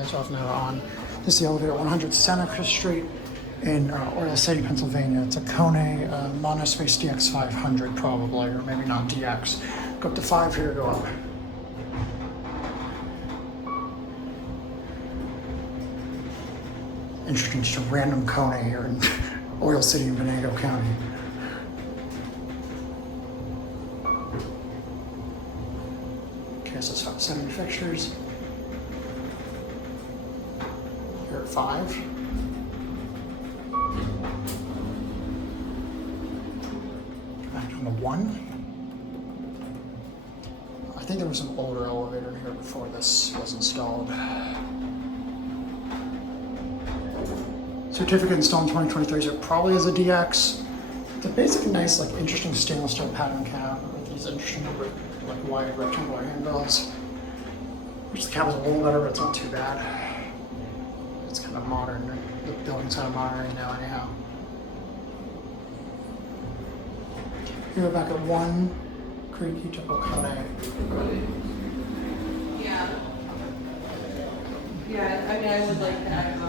lights off now on. This is the elevator at 100 Seneca Street in Oil City, Pennsylvania. It's a KONE MonoSpace DX500 probably, or maybe not DX. Go up to 5 here, go up. Interesting, just a random KONE here in Oil City in Venango County. Okay, so it's 70 fixtures. Here at 5. Back down to 1. I think there was an older elevator here before this was installed. Certificate installed in 2023, so it probably is a DX. It's a basic, nice, like interesting stainless steel pattern cab with these interesting, like wide rectangular handles. Which the cab is a little better, but it's not too bad. It's kind of modern. The building's kind of modern right now, anyhow. Here we're back at 1. Creaky typical KONE. Yeah. Yeah, I mean, I would like that.